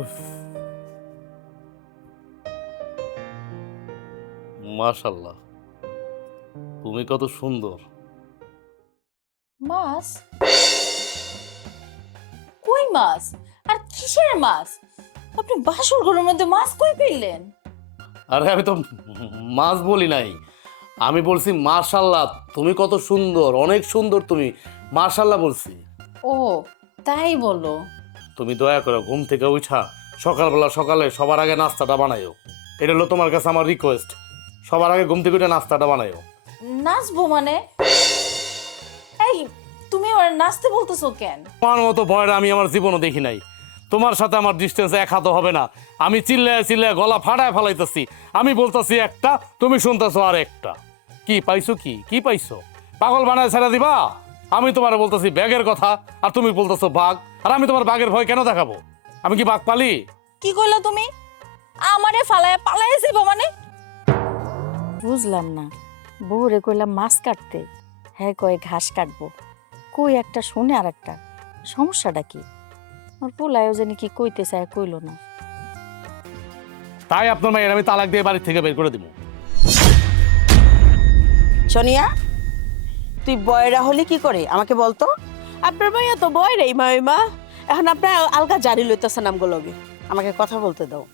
উফ, মাশাআল্লাহ, তুমি কত সুন্দর। মাছ? কই মাছ? আর কিসের মাছ? আপনি বাসর ঘরের মধ্যে মাছ কই পেলেন? আরে আমি তো মাছ বলি নাই, আমি বলছি মাশাআল্লাহ, তুমি কত সুন্দর, অনেক সুন্দর তুমি, মাশাআল্লাহ বলছি। ও, তাই বলো। তুমি দয়া করে ঘুম থেকে উঠা সকালে সবার আগে নাস্তাটা বানাইও। এটা হলো তোমার কাছে আমার রিকোয়েস্ট। সবার আগে ঘুম থেকে উঠে নাস্তাটা বানাইও। নাচবো মানে? এই, তুমি আমার নাচতে বলতেছো কেন? তোমার মতো ভয়টা আমি আমার জীবনও দেখি নাই। তোমার সাথে আমার ডিস্টেন্স এক হাতও হবে না। আমি চিল্লায় চিল্লায় গলা ফাটায় ফেলাইতেছি। আমি বলতেছি একটা, তুমি শুনতেছো আর একটা। কি পাইছো? কি কি পাইছো? পাগল বানায় ছেড়ে দিবা? আমি তোমার বলতেছি ব্যাগের কথা, আর তুমি বলতেছো বাঘ। আর আমি তোমার বাঘের ভয় কেন দেখাবো? আমি কি বাঘ পালি? কি কইলা তুমি? আমারে ফালায় পালায় যাবো মানে? বুঝলাম না। বউরে কইলাম মাছ কাটতে, হ্যাঁ কয়ে ঘাস কাটবো। কই একটা শুনে আর একটা। সমস্যাটা কি? আর পোলায়ও জানি কি কইতে চায়, কইলো না। তাই আপনার মায়ের আমি তালাক দিয়ে বাড়ি থেকে বের করে দিব। সোনিয়া, তুই বয়রা হলি কি করে আমাকে বলতো? আপনার মাইয়া তো বয় রে মা। এখন আপনার আলগা জারি লইতেছে নামগুলোকে। আমাকে কথা বলতে দাও।